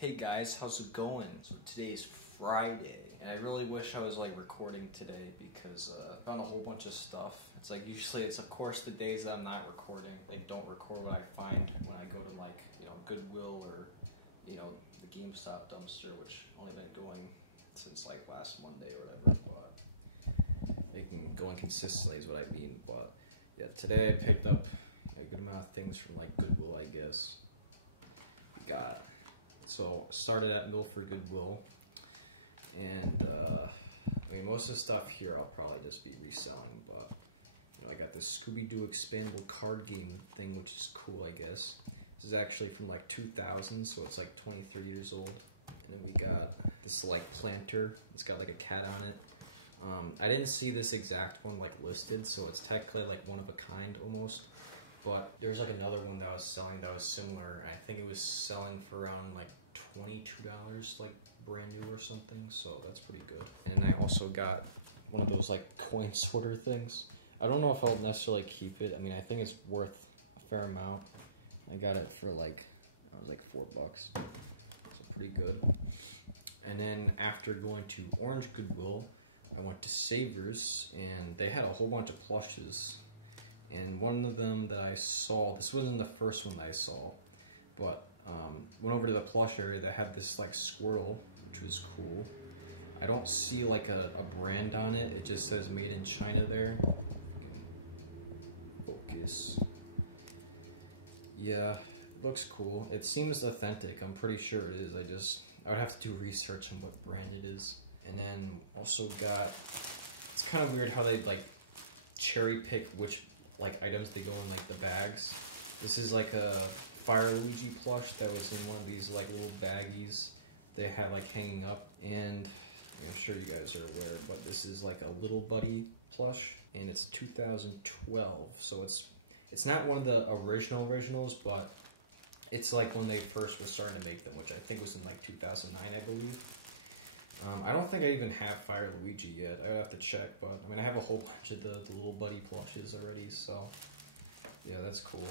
Hey guys, how's it going? So today's Friday, and I really wish I was like recording today because I found a whole bunch of stuff. It's like usually it's of course the days that I'm not recording, like don't record what I find when I go to like, Goodwill or, the GameStop dumpster, which only been going since like last Monday or whatever, but making going consistently is what I mean. But yeah, today I picked up a good amount of things from like Goodwill, I guess. So started at Milford Goodwill, and most of the stuff here I'll probably just be reselling, but I got this Scooby-Doo expandable card game thing, which is cool, I guess. This is actually from like 2000, so it's like 23 years old. And then we got this like planter. It's got like a cat on it. I didn't see this exact one like listed, so it's technically like one of a kind almost. But there's like another one that I was selling that was similar. I think it was selling for around like $22, like brand new or something. So that's pretty good. And I also got one of those like coin sorter things. I don't know if I'll necessarily keep it. I mean, I think it's worth a fair amount. I got it for like, it was like $4. So pretty good. And then after going to Orange Goodwill, I went to Savers, and they had a whole bunch of plushes. And one of them that I saw, this wasn't the first one that I saw, but went over to the plush area that had this like Squirtle, which was cool. I don't see like a brand on it, it just says made in China there. Focus. Yeah, it looks cool. It seems authentic, I'm pretty sure it is. I would have to do research on what brand it is. And then also got, it's kind of weird how they like cherry pick which like items they go in like the bags. This is like a Fire Luigi plush that was in one of these like little baggies they had like hanging up, and I'm sure you guys are aware, but this is like a Little Buddy plush, and it's 2012, so it's not one of the originals, but it's like when they first were starting to make them, which I think was in like 2009, I believe. I don't think I even have Fire Luigi yet. I would have to check, but I mean, I have a whole bunch of the Little Buddy plushes already, so yeah, that's cool.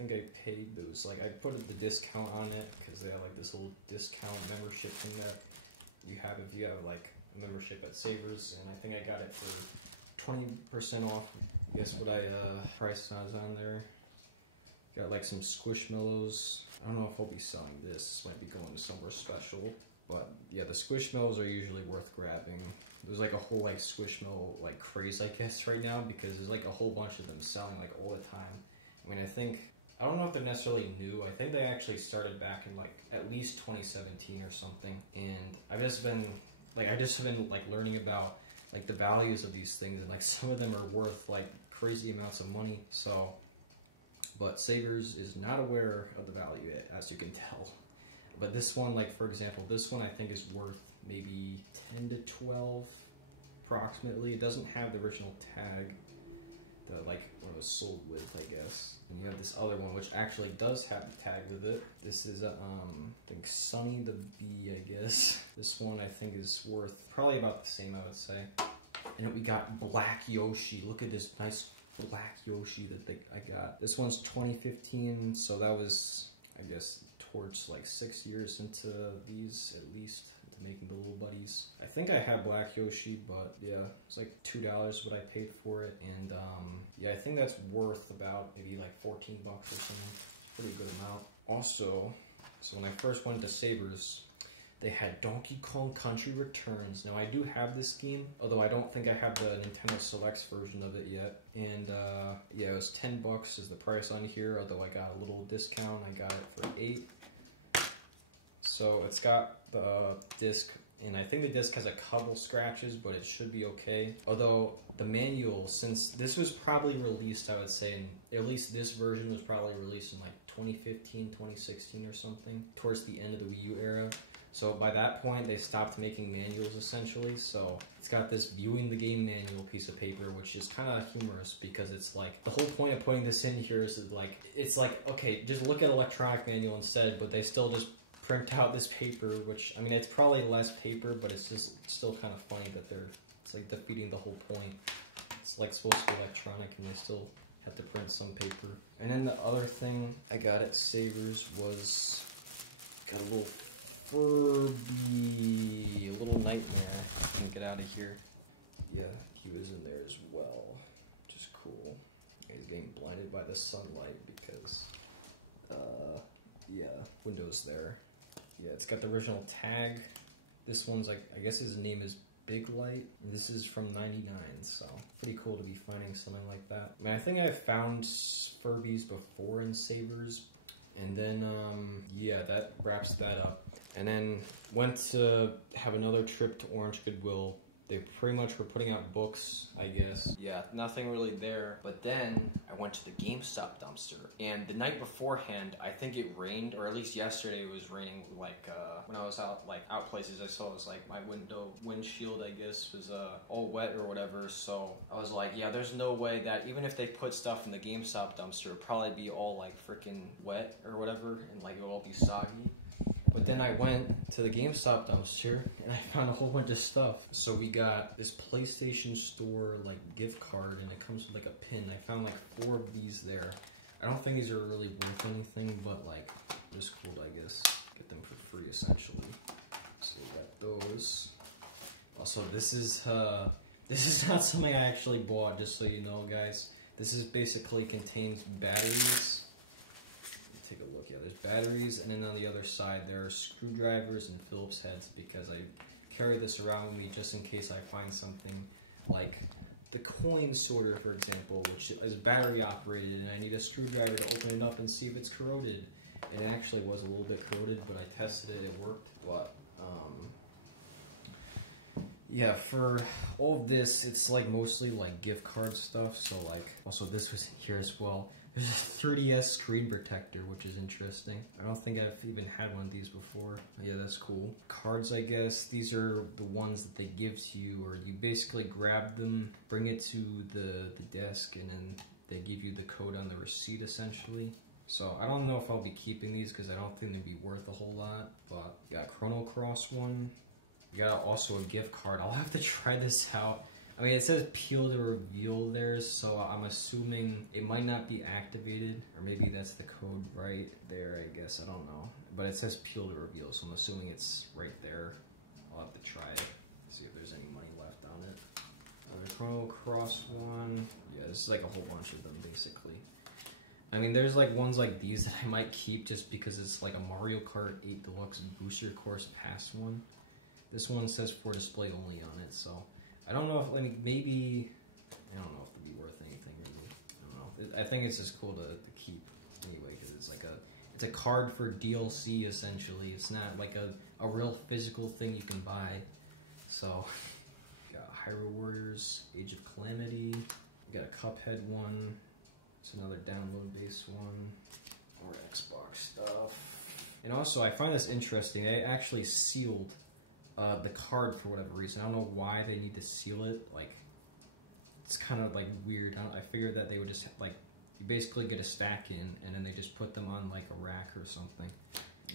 I think I paid those, like I put the discount on it because they have like this little discount membership thing that you have if you have like a membership at Savers, and I think I got it for 20% off. Guess what price I was on there. Got like some Squishmallows. I don't know if I'll be selling this. This might be going to somewhere special. But yeah, the Squishmallows are usually worth grabbing. There's like a whole like Squishmallow like craze, I guess, right now, because there's like a whole bunch of them selling like all the time. I mean, I don't know if they're necessarily new. I think they actually started back in like at least 2017 or something. And I've just been like learning about like the values of these things, and like some of them are worth like crazy amounts of money. So, but Savers is not aware of the value, as you can tell. But this one, like for example, this one I think is worth maybe 10 to 12 approximately. It doesn't have the original tag that like when it was sold with, I guess. And you have this other one which actually does have the tag with it. This is I think Sunny the Bee, I guess. This one I think is worth probably about the same, I would say. And then we got Black Yoshi. Look at this nice Black Yoshi that I got. This one's 2015, so that was, I guess, towards like 6 years into these, at least, into making the Little Buddies. I think I have Black Yoshi, but yeah, it's like $2 what I paid for it, and yeah, I think that's worth about maybe like 14 bucks or something. Pretty good amount. Also, so when I first went to Savers, they had Donkey Kong Country Returns. Now I do have this game, although I don't think I have the Nintendo Selects version of it yet. And yeah, it was 10 bucks is the price on here, although I got a little discount. I got it for 8. So it's got the disc, and I think the disc has a couple scratches, but it should be okay. Although the manual, since this was probably released, I would say, and at least this version was probably released in like 2015, 2016 or something, towards the end of the Wii U era. So by that point, they stopped making manuals essentially. So it's got this viewing the game manual piece of paper, which is kind of humorous because it's like, the whole point of putting this in here is like, it's like, okay, just look at electronic manual instead, but they still just print out this paper, which, I mean, it's probably less paper, but it's just still kind of funny that it's like defeating the whole point. It's like supposed to be electronic and they still Had to print some paper. And then the other thing I got at Savers was, got a little Furby, a little nightmare. I can get out of here. Yeah, he was in there as well, which is cool. He's getting blinded by the sunlight because, yeah, windows there. Yeah, it's got the original tag. This one's like, I guess his name is Big Light. And this is from '99, so pretty cool to be finding something like that. I mean, I think I've found Furbies before in Savers, and then, yeah, that wraps that up. And then went to have another trip to Orange Goodwill. They pretty much were putting out books, I guess. Yeah, nothing really there. But then I went to the GameStop dumpster. And the night beforehand, I think it rained, or at least yesterday it was raining. Like, when I was out places, I saw it was like my windshield, I guess, was all wet or whatever. So I was like, yeah, there's no way that even if they put stuff in the GameStop dumpster, it'd probably be all like freaking wet or whatever, and like it would all be soggy. But then I went to the GameStop dumpster and I found a whole bunch of stuff. So we got this PlayStation Store like gift card, and it comes with like a pin. I found like 4 of these there. I don't think these are really worth anything, but like just cool to, I guess, get them for free essentially. So we got those. Also, this is not something I actually bought, just so you know, guys. This is basically contains batteries. Take a look. Yeah, there's batteries, and then on the other side there are screwdrivers and Phillips heads, because I carry this around with me just in case I find something like the coin sorter, for example, which is battery operated, and I need a screwdriver to open it up and see if it's corroded. It actually was a little bit corroded, but I tested it, it worked. But yeah, for all of this, it's like mostly like gift card stuff. So like, also this was here as well. There's a 3DS screen protector, which is interesting. I don't think I've even had one of these before. Yeah, that's cool. Cards, I guess. These are the ones that they give to you, or you basically grab them, bring it to the desk, and then they give you the code on the receipt, essentially. So I don't know if I'll be keeping these, because I don't think they'd be worth a whole lot. But you got Chrono Cross one. You got also a gift card. I'll have to try this out. I mean, it says peel to reveal there, so I'm assuming it might not be activated, or maybe that's the code right there, I guess, I don't know. But it says peel to reveal, so I'm assuming it's right there. I'll have to try it, see if there's any money left on it. The Chrono Cross one, yeah, there's like a whole bunch of them, basically. I mean, there's like ones like these that I might keep just because it's like a Mario Kart 8 Deluxe Booster Course Pass one. This one says for display only on it, so I don't know if, I mean, maybe, I don't know if it'd be worth anything, really. I don't know. I think it's just cool to keep anyway, because it's like it's a card for DLC, essentially. It's not like a real physical thing you can buy. So, got Hyrule Warriors, Age of Calamity, we got a Cuphead one, it's another download-based one, more Xbox stuff. And also, I find this interesting, they actually sealed the card for whatever reason. I don't know why they need to seal it. Like, it's kind of like weird. I figured that they would just like, you basically get a stack in, and then they just put them on like a rack or something.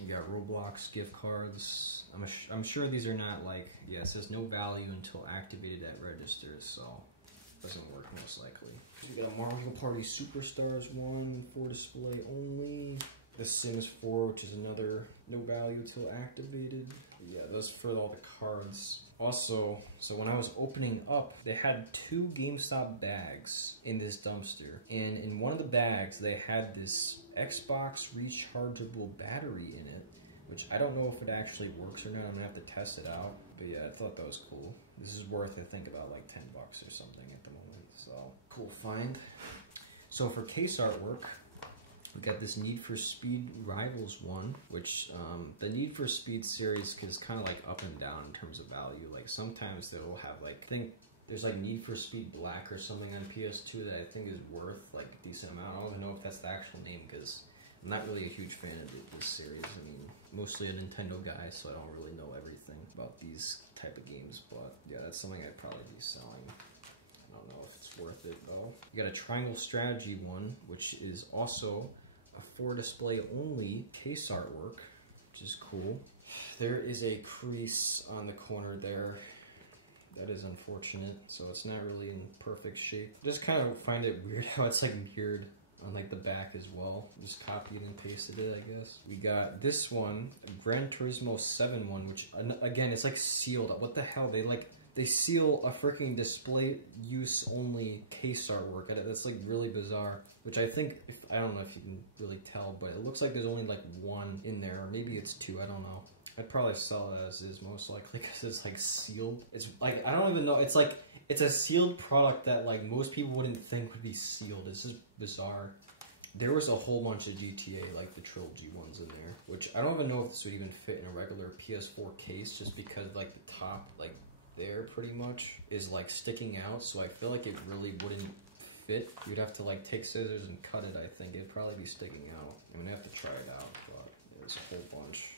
You got Roblox gift cards. I'm sure these are not like, yeah, it says no value until activated at register, so it doesn't work most likely. We got a Mario Party Superstars one, for display only. The Sims 4, which is another no value till activated. Yeah, those for all the cards. Also, so when I was opening up, they had 2 GameStop bags in this dumpster. And in one of the bags, they had this Xbox rechargeable battery in it, which I don't know if it actually works or not. I'm gonna have to test it out. But yeah, I thought that was cool. This is worth, I think, about like $10 or something at the moment. So, cool find. So for case artwork, we got this Need for Speed Rivals one, which the Need for Speed series is kind of like up and down in terms of value. Like sometimes they'll have like, I think there's like Need for Speed Black or something on PS2 that I think is worth like a decent amount. I don't even know if that's the actual name, because I'm not really a huge fan of this series. I mean, mostly a Nintendo guy, so I don't really know everything about these type of games. But yeah, that's something I'd probably be selling. I don't know if it's worth it though. You got a Triangle Strategy one, which is also a for display only case artwork, which is cool. There is a crease on the corner there. That is unfortunate. So it's not really in perfect shape. Just kind of find it weird how it's like mirrored on like the back as well. Just copied and pasted it, I guess. We got this one, Gran Turismo 7 one, which again, it's like sealed. What the hell? They seal a freaking display use only case artwork. That's like really bizarre. Which I think, I don't know if you can really tell, but it looks like there's only like one in there, or maybe it's two, I don't know. I'd probably sell it as is most likely because it's like sealed. It's like, I don't even know, it's like, it's a sealed product that like most people wouldn't think would be sealed. It's just bizarre. There was a whole bunch of GTA, like the trilogy ones in there, which I don't even know if this would even fit in a regular PS4 case, just because like the top, like there pretty much, is like sticking out, so I feel like it really wouldn't fit. You'd have to like take scissors and cut it, I think. It'd probably be sticking out. I'm gonna have to try it out, but there's a whole bunch.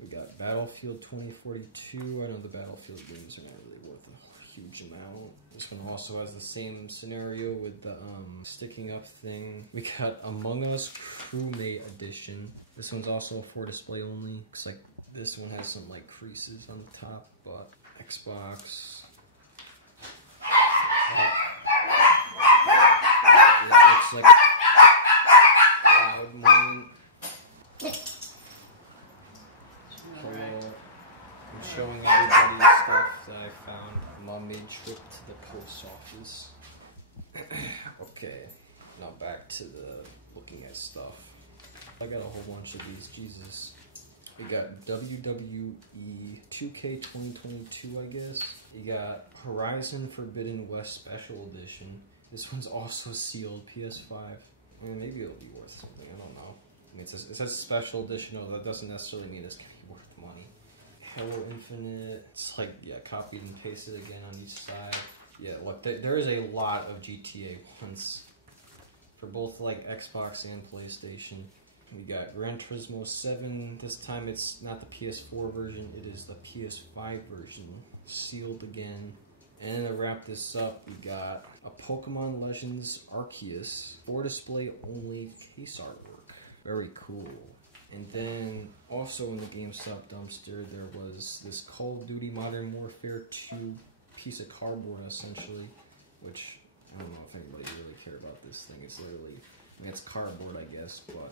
We got Battlefield 2042. I know the Battlefield games are not really worth a huge amount. This one also has the same scenario with the sticking up thing. We got Among Us Crewmate Edition. This one's also for display only. Looks like this one has some like creases on the top, but Xbox. That looks like loud moment. I'm showing everybody stuff that I found on my main trip to the post office. Okay, now back to the looking at stuff. I got a whole bunch of these, Jesus. We got WWE 2K 2022, I guess. You got Horizon Forbidden West Special Edition. This one's also sealed, PS5. Maybe it'll be worth something, I don't know. I mean, it says special edition, though, that doesn't necessarily mean it's gonna be worth money. Halo Infinite, it's like, yeah, copied and pasted again on each side. Yeah, look, there is a lot of GTA ones for both like Xbox and PlayStation. We got Gran Turismo 7, this time it's not the PS4 version, it is the PS5 version, sealed again. And to wrap this up, we got a Pokemon Legends Arceus for display only case artwork. Very cool. And then also in the GameStop dumpster, there was this Call of Duty Modern Warfare 2 piece of cardboard essentially, which I don't know if anybody really cared about this thing. It's literally, I mean, it's cardboard, I guess, but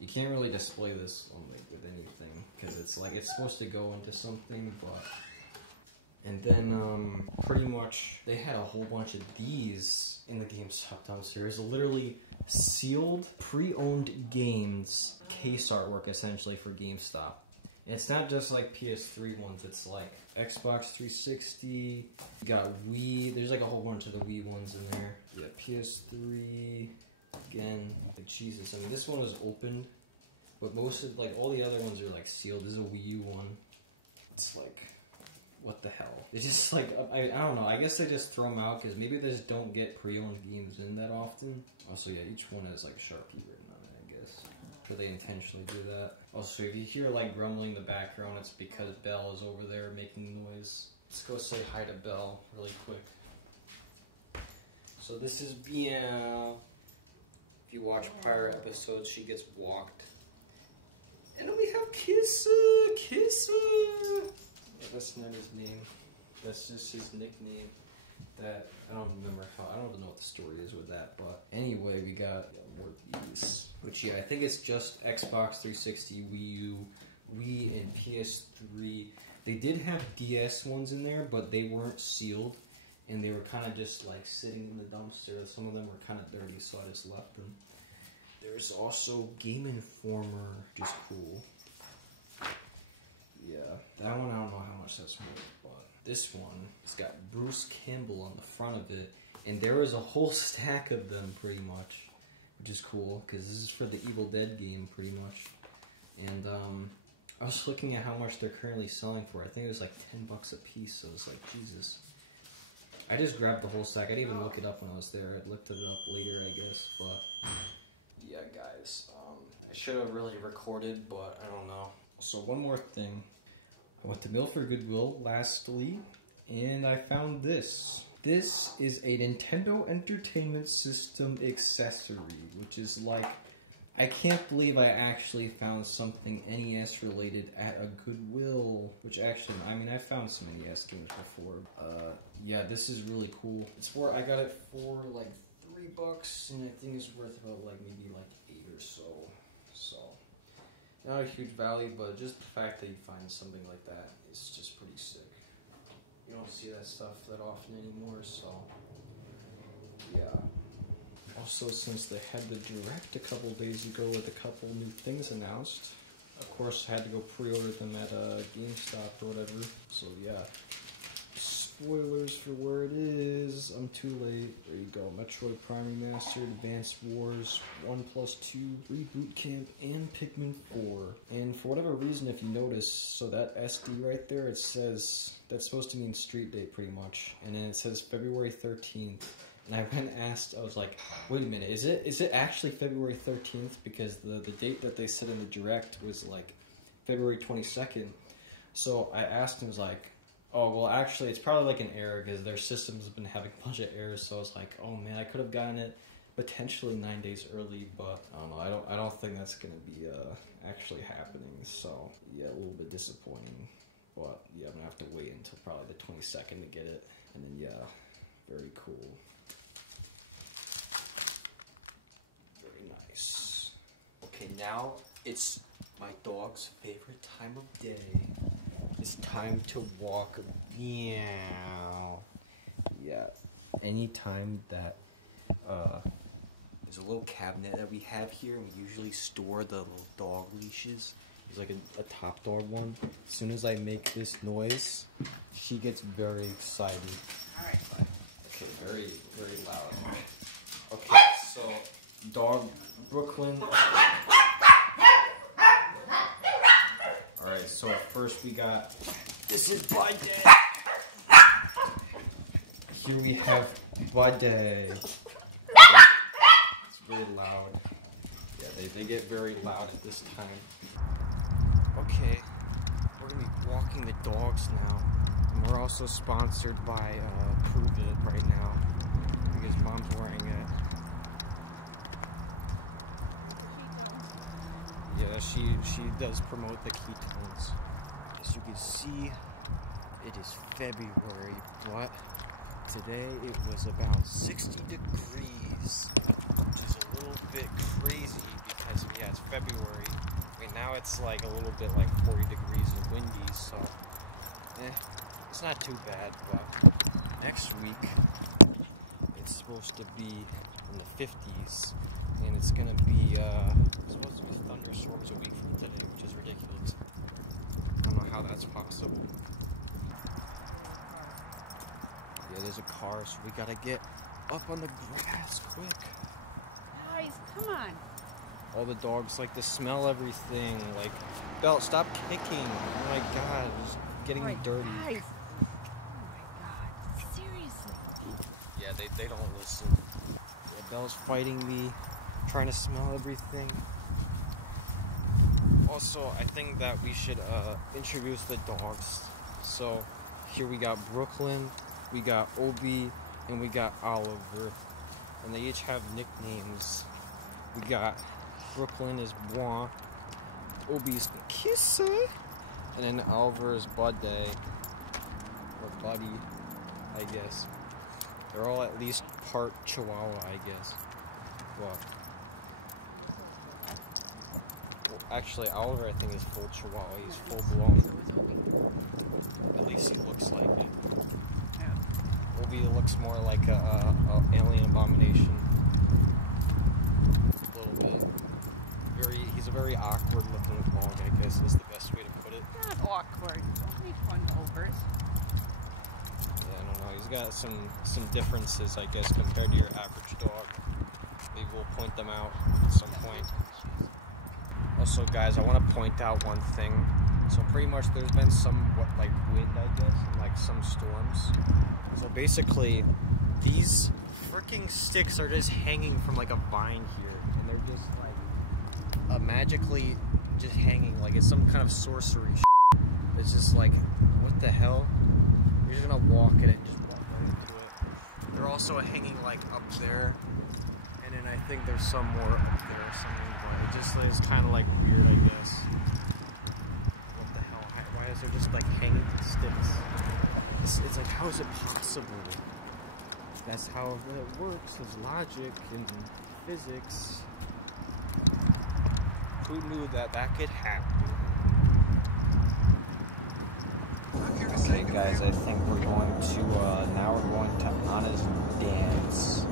you can't really display this on like with anything because it's like it's supposed to go into something, but. And then pretty much they had a whole bunch of these in the GameStop dumpster. There's literally sealed pre-owned games case artwork essentially for GameStop. And it's not just like PS3 ones, it's like Xbox 360, you got Wii, there's like a whole bunch of the Wii ones in there. Yeah, PS3, again, like Jesus, I mean this one was opened, but most of, like all the other ones are like sealed. This is a Wii U one. It's like, what the hell? It's just like, I don't know, I guess they just throw them out because maybe they just don't get pre-owned games in that often. Also, yeah, each one has like Sharpie written on it, I guess. Or they intentionally do that. Also, if you hear like grumbling in the background, it's because Belle is over there making noise. Let's go say hi to Belle really quick. So this is Belle. If you watch prior episodes, she gets walked. And then we have Kisser! Yeah, that's not his name. That's just his nickname. That, I don't remember how, I don't even know what the story is with that, but anyway, we got more of these. Which, yeah, I think it's just Xbox 360, Wii U, Wii, and PS3. They did have DS ones in there, but they weren't sealed, and they were kind of just, like, sitting in the dumpster. Some of them were kind of dirty, so I just left them. There's also Game Informer, which is cool. Yeah, that one I don't know how much that's worth, but this one, it's got Bruce Campbell on the front of it, and there was a whole stack of them pretty much, which is cool, because this is for the Evil Dead game pretty much. And I was looking at how much they're currently selling for. I think it was like $10 a piece, so it's like, Jesus. I just grabbed the whole stack. I didn't even look it up when I was there. I looked it up later, I guess, but yeah, guys, I should have really recorded, but I don't know. So one more thing. I went to Milford Goodwill lastly, and I found this. This is a Nintendo Entertainment System accessory, which is like I can't believe I actually found something NES related at a Goodwill, which actually, I mean, I found some NES games before. Yeah, this is really cool. I got it for like $3, and I think it's worth about like maybe like 8 or so. So, not a huge value, but just the fact that you find something like that is just pretty sick. You don't see that stuff that often anymore, so yeah. Also, since they had the Direct a couple days ago with a couple new things announced, of course I had to go pre-order them at GameStop or whatever, so yeah. Spoilers for where it is. I'm too late. There you go. Metroid Prime Remastered, Advanced Wars, 1+2, Reboot Camp, and Pikmin 4. And for whatever reason, if you notice, so that SD right there, it says, that's supposed to mean street date pretty much. And then it says February 13th. And I went and asked, I was like, wait a minute, is it actually February 13th? Because the date that they said in the Direct was like February 22nd. So I asked him, I was like, oh, well, actually, it's probably like an error because their system's been having a bunch of errors. So I was like, oh man, I could have gotten it potentially 9 days early, but I don't know. I don't think that's gonna be actually happening. So yeah, a little bit disappointing. But yeah, I'm gonna have to wait until probably the 22nd to get it, and then yeah, very cool. Very nice. Okay, now it's my dog's favorite time of day. It's time to walk. Meow. Yeah. Anytime that there's a little cabinet that we have here, and we usually store the little dog leashes. There's like a top dog one. As soon as I make this noise, she gets very excited. Alright. Okay, very, very loud. Okay, so dog Brooklyn. Alright, so first we got, this is Bud Day. Here we have Bud Day. It's really loud. Yeah, they get very loud at this time. Okay, we're gonna be walking the dogs now. And we're also sponsored by Prove It right now, because Mom's wearing it. Yeah, she does promote the ketones. As you can see, it is February, but today it was about 60 degrees, which is a little bit crazy because yeah, it's February. I mean, now it's like a little bit like 40 degrees and windy, so it's not too bad. But next week it's supposed to be in the 50s. And it's gonna be supposed to be thunderstorms a week from today, which is ridiculous. I don't know how that's possible. Yeah, there's a car, so we gotta get up on the grass quick. Guys, come on. All the dogs like to smell everything. Like, Belle, stop kicking. Oh my god, it's getting dirty. Guys. Oh my god, seriously. Yeah, they don't listen. Yeah, Belle's fighting me. Trying to smell everything. Also, I think that we should introduce the dogs. So here we got Brooklyn, we got Obi, and we got Oliver, and they each have nicknames. We got Brooklyn is Bois, Obi's Kissa, and then Oliver is Buddy, or Buddy, I guess. They're all at least part Chihuahua, I guess. Well, actually, Oliver, I think, is full Chihuahua. He's full blown. At least he looks like it. Yeah. Obi looks more like a alien abomination. A little bit. He's a very awkward-looking dog, I guess, is the best way to put it. Not awkward. Don't make fun overs. Yeah, I don't know. He's got some differences, I guess, compared to your average dog. Maybe we'll point them out at some point. Also, guys, I want to point out one thing. So pretty much there's been somewhat like wind, I guess, and like some storms. So basically, these freaking sticks are just hanging from like a vine here, and they're just like magically just hanging like it's some kind of sorcery. It's just like, what the hell? You're just gonna walk in it and just walk right into it. They're also hanging like up there. And then I think there's some more up there or something, but it just is kind of like weird, I guess. What the hell? Why is there just like hanging sticks? It's like, how is it possible? That's how it works. There's logic and physics. Who knew that could happen? Okay, guys, I think we're going to, now we're going to Anna's dance.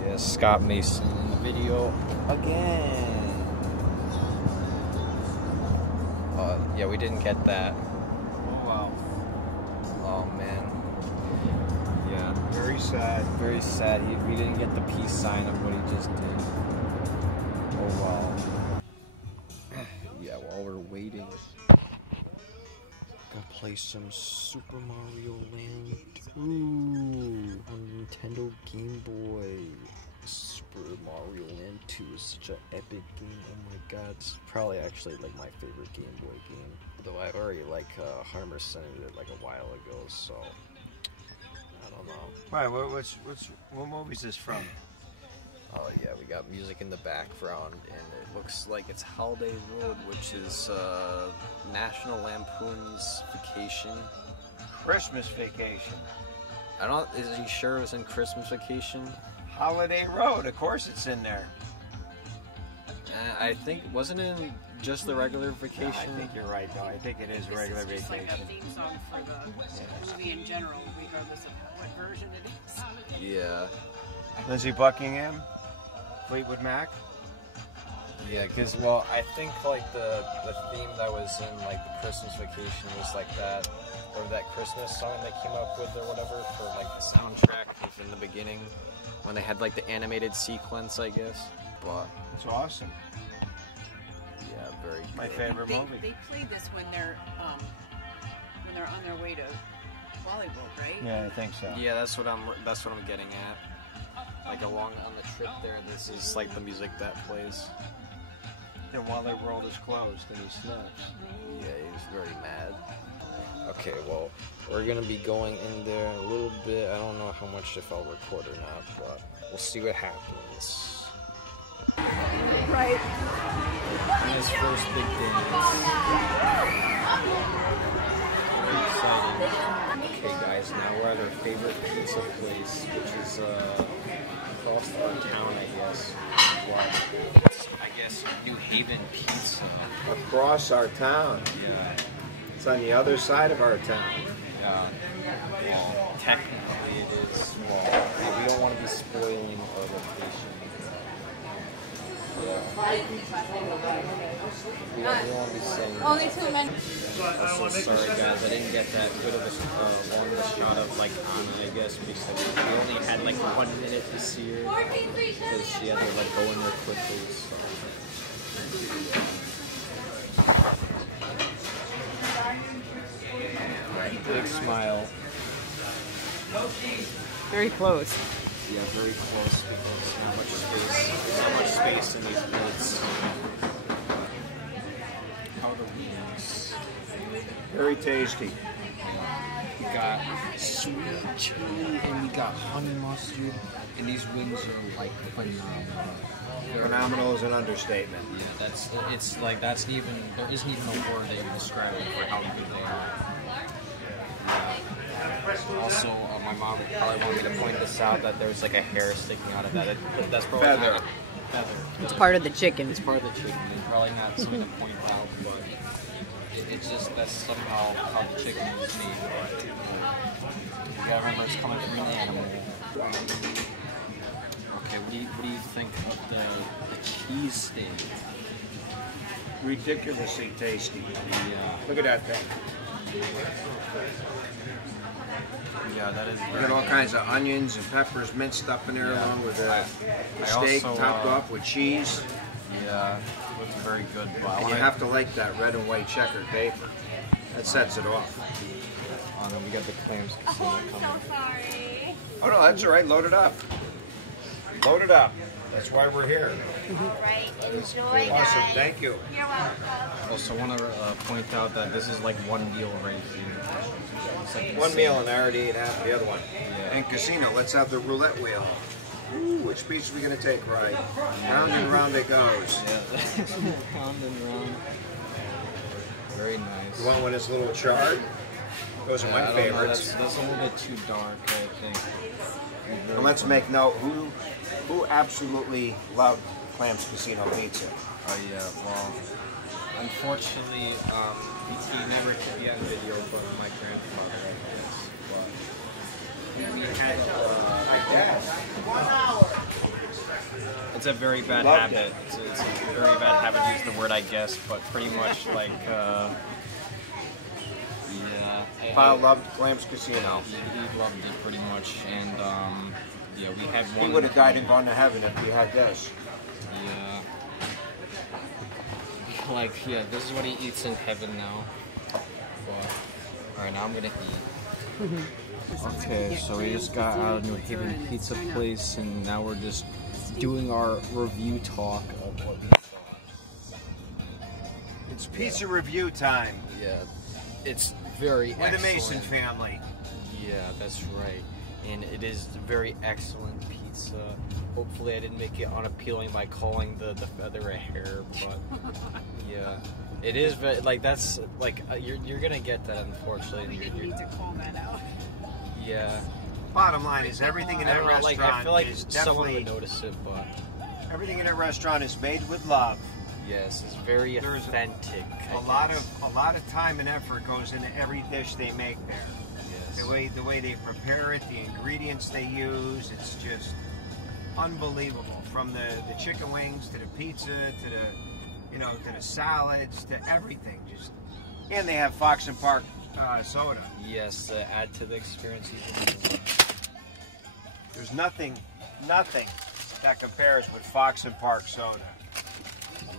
Yes, Scott Mason in the video again. Yeah, we didn't get that. Oh, wow. Oh, man. Yeah. Very sad. Very sad. We didn't get the peace sign of what he just did. Oh, wow. Yeah, while we're waiting, gotta play some Super Mario Land 2 on Nintendo Game Boy. Super Mario Land 2 is such an epic game. Oh my god, it's probably actually like my favorite Game Boy game. Though I've already like 100% it like a while ago, so I don't know. Right, what movie is this from? Oh yeah, we got music in the background, and it looks like it's Holiday Road, which is National Lampoon's Vacation. Christmas Vacation. Is he sure it was in Christmas Vacation? Holiday Road, of course it's in there. I think, wasn't it in just the regular Vacation? No, I think you're right, though. I think it is regular This is just Vacation. like a theme song for the movie in general, regardless of what version it is. Yeah. Lindsey Buckingham, Fleetwood Mac. Yeah, because, well, I think, like, the theme that was in, like, the Christmas Vacation was, like, that, or that Christmas song they came up with or whatever for, like, the soundtrack in the beginning, when they had, like, the animated sequence, I guess. But It's awesome. yeah, very good. My favorite movie. They played this when they're on their way to Bollywood, right? Yeah, I think so. Yeah, that's what I'm getting at. Like along on the trip there, this is like the music that plays. And while their world is closed, and he snaps. Yeah, he was very mad. Okay, well, we're gonna be going in there in a little bit. I don't know how much, if I'll record or not, but we'll see what happens. Right. And his first big dance. Very exciting. Okay, guys, now we're at our favorite pizza place, which is across our town, I guess. What? It's, I guess, New Haven Pizza. Across our town. Yeah. It's on the other side of our town. Well, technically it is. Well, we don't want to be spoiling our location. Yeah. We don't want to be saying. Only 2 men. I'm so sorry, guys. I didn't get that good of a long shot of like Anna, I guess, because we only had like 1 minute to see her because she had to like go in there quickly. So. Big smile. Very close. Yeah, very close because not much space. There's not much space in these plates. How the wings? Very tasty. We got sweet chili and we got honey mustard, and these wings are like phenomenal. Phenomenal is an understatement. Yeah, there isn't even a word that you describe it for how good they are. Also, my mom probably wanted me to point this out that there's like a hair sticking out of that. That's probably Feather. Feather. It's part of the chicken. It's part of the chicken. It's probably not something to point out, but it's just that's somehow how the chicken was made. But you gotta remember it's coming from an animal. Okay, what do you think of the cheese steak? Ridiculously tasty. Yeah. Look at that thing. Yeah, that is. You got all kinds of onions and peppers minced up in there along with a steak also, topped off with cheese. Yeah, it looks very good. But And you have to like that red and white checkered paper. That sets it off. Oh no, we got the clams casino coming. sorry. Oh no, that's all right. Load it up. Load it up. That's why we're here. Right, enjoy Awesome. guys. Thank you. You're welcome. Also, want to point out that this is like one meal right here. It's like One meal and I already ate half the other one. Yeah. And casino, let's have the roulette wheel. Ooh, which piece are we going to take, right? Round and round it goes. Yeah, round and round. Very nice. You want one that's a little charred? Those are my favorites. That's a little bit too dark, I think. And let's make note, who absolutely loved Clam's Casino Pizza? Oh yeah, well, unfortunately, he never could be on video, but my grandfather, I guess. It's a very bad habit. It's a very bad habit to use the word I guess, but pretty much like, yeah. Kyle loved Clam's Casino. He loved it pretty much, and yeah, we had one. He would have died and gone to heaven if we had this. Yeah. Like, yeah, this is what he eats in heaven now. But, alright, now I'm gonna eat. Okay, so we just got out of New Haven Pizza Place, and now we're just doing our review talk of what we thought. It's pizza review time. Yeah, it's very excellent. With the Mason family. Yeah, that's right. And it is very excellent pizza. Hopefully I didn't make it unappealing by calling the feather a hair, but yeah. It is, like, that's, like, you're gonna get that, unfortunately. You need to call that out. Yeah. Bottom line is everything in a restaurant like, I feel like is someone definitely... would notice it, but... Everything in a restaurant is made with love. Yes, it's very authentic. A lot of time and effort goes into every dish they make there. Yes. The way they prepare it, the ingredients they use, it's just unbelievable. From the chicken wings to the pizza to the to the salads to everything. And they have Fox and Park soda. Yes, add to the experience even. There's nothing that compares with Fox and Park soda.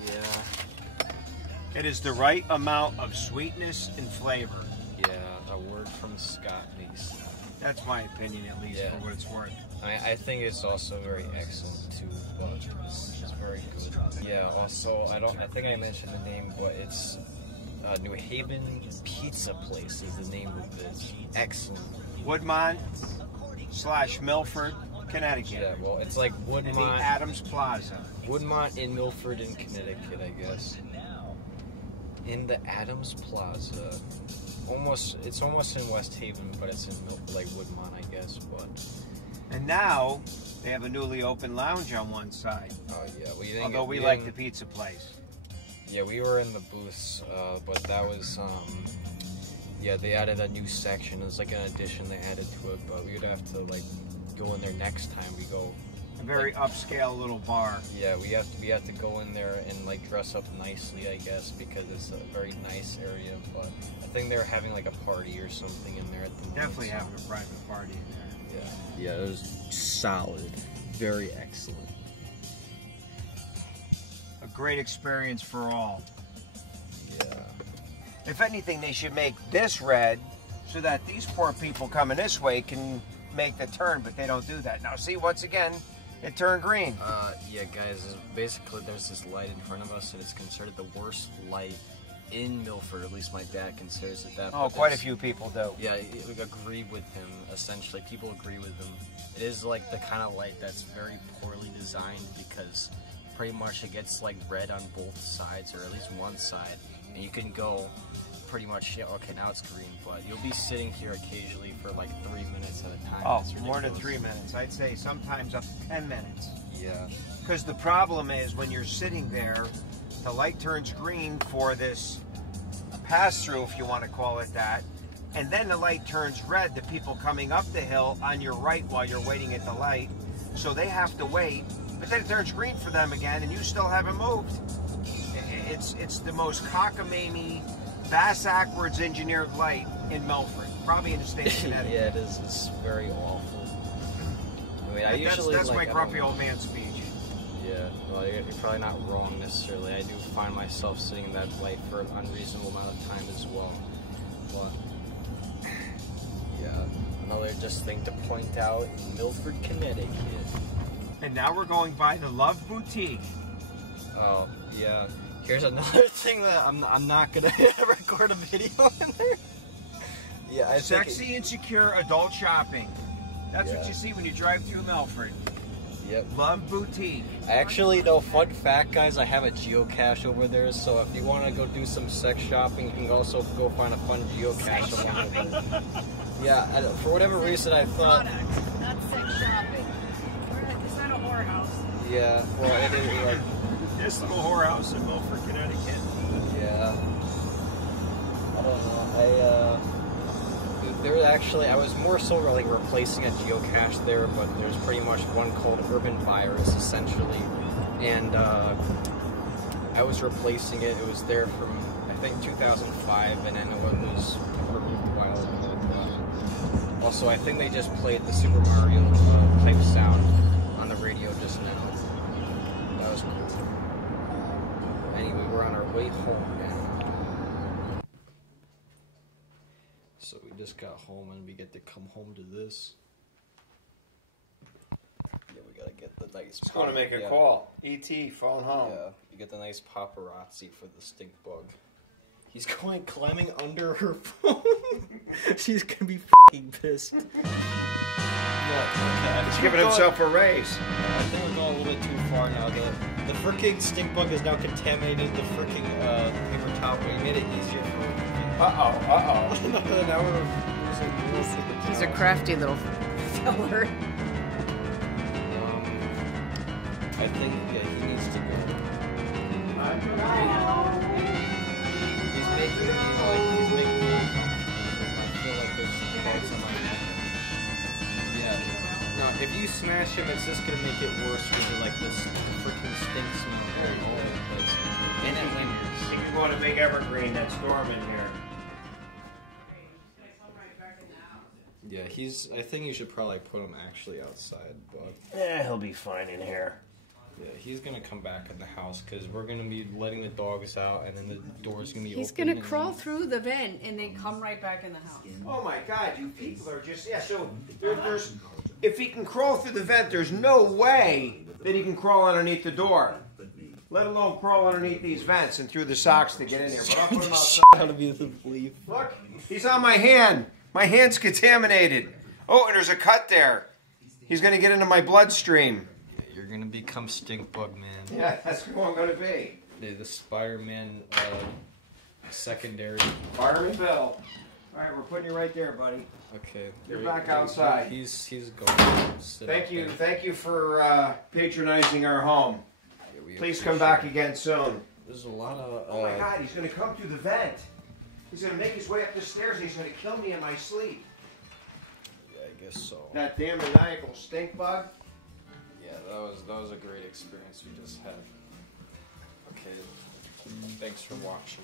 Yeah. It is the right amount of sweetness and flavor. Yeah, a word from Scott Mason. That's my opinion, at least, for what it's worth. I think it's also very excellent too, but it's very good. Yeah. Also, I think I mentioned the name, but it's New Haven Pizza Place is the name of this. Excellent. Woodmont / Milford, Connecticut. Yeah. Well, it's like Woodmont. In the Adams Plaza. Woodmont in Milford in Connecticut, I guess. In the Adams Plaza. It's almost in West Haven, but it's in like Woodmont, I guess. But and now they have a newly opened lounge on one side. Oh yeah, although we like the pizza place. Yeah, we were in the booths, but that was yeah, they added a new section. It was like an addition they added to it, but we would have to like go in there next time we go. A very upscale little bar. Yeah, we have to go in there and like dress up nicely, I guess, because it's a very nice area. But I think they're having like a party or something in there at the moment. Definitely having a private party in there. Yeah, it was solid, very excellent. A great experience for all. Yeah. If anything, they should make this red so that these poor people coming this way can make the turn, but they don't do that. Now, see, once again, it turned green. Yeah, guys, basically there's this light in front of us, and it's considered the worst light in Milford. At least my dad considers it that. Oh, quite a few people do. Yeah, we agree with him, essentially. People agree with him. It is like the kind of light that's very poorly designed, because pretty much it gets like red on both sides, or at least one side, and you can go pretty much, yeah, okay, now it's green, but you'll be sitting here occasionally for like 3 minutes at a time. Oh, more than 3 minutes. I'd say sometimes up to 10 minutes. Yeah. Because the problem is when you're sitting there, the light turns green for this pass-through, if you want to call it that, and then the light turns red, the people coming up the hill on your right while you're waiting at the light, so they have to wait, but then it turns green for them again, and you still haven't moved. It's the most cockamamie, bass-backwards engineered light in Milford, probably in the state of Connecticut. Yeah, it is. It's very awful. I mean, that's my grumpy old man speech. Yeah, well, you're probably not wrong necessarily. I do find myself sitting in that light for an unreasonable amount of time as well. But yeah, another just thing to point out in Milford, Connecticut. And now we're going by the Love Boutique. Oh yeah. Here's another thing that I'm not gonna record a video in there. Yeah, Sexy and secure adult shopping. That's what you see when you drive through Milford. Yep. Love Boutique. Actually, though, fun fact, guys, I have a geocache over there, so if you want to go do some sex shopping, you can also go find a fun geocache along with it. Yeah, for whatever reason, I thought... Product, not sex shopping. It's not a whorehouse. Yeah, well, it is like... This little whorehouse in Milford, Connecticut. Yeah. I don't know, there actually, I was more so like replacing a geocache there, but there's pretty much one called Urban Virus, essentially, and I was replacing it. It was there from, I think, 2005, and then it was removed a while ago. Also, I think they just played the Super Mario type sound on the radio just now. That was cool. Anyway, we're on our way home now. So we just got home and we get to come home to this. Yeah, we gotta get the nice... Just want to make a call. E.T., phone home. Yeah, you get the nice paparazzi for the stink bug. He's going climbing under her phone. She's gonna be f***ing pissed. Yeah, He's giving himself a raise. I think we're going a little bit too far now. The fricking stink bug has now contaminated the fricking paper towel. We made it easier for... Uh-oh. Now we're losing He's a crafty little feller. I think, yeah, he needs to go. He's making me I feel like there's some bugs on my head. Yeah. Now, if you smash him, it's just gonna make it worse with like this freaking stink smell going all over the place. And it lingers. I think you want a big evergreen that's dormant here. Yeah, I think you should probably put him actually outside, but... Yeah, he'll be fine in here. Yeah, he's gonna come back in the house because we're gonna be letting the dogs out, and then the door's gonna be open. He's gonna crawl through the vent and then come right back in the house. Oh my God, you people are just... Yeah, so there's... If he can crawl through the vent, there's no way that he can crawl underneath the door. Let alone crawl underneath these vents and through the socks to get in there. But I'll put him outside. How to be the leaf. Look, he's on my hand. My hand's contaminated. Oh, and there's a cut there. He's going to get into my bloodstream. Yeah, you're going to become stink bug man. Yeah, that's who I'm going to be. The Spider-Man secondary. Fireman Belle. All right, we're putting you right there, buddy. Okay. You're back outside. He's going. Thank you for patronizing our home. Yeah, Please come back again soon. There's a lot of... Oh my God, he's going to come through the vent. He's going to make his way up the stairs and he's going to kill me in my sleep. Yeah, I guess so. That damn maniacal stink bug. Yeah, that was a great experience we just had. Okay, thanks for watching.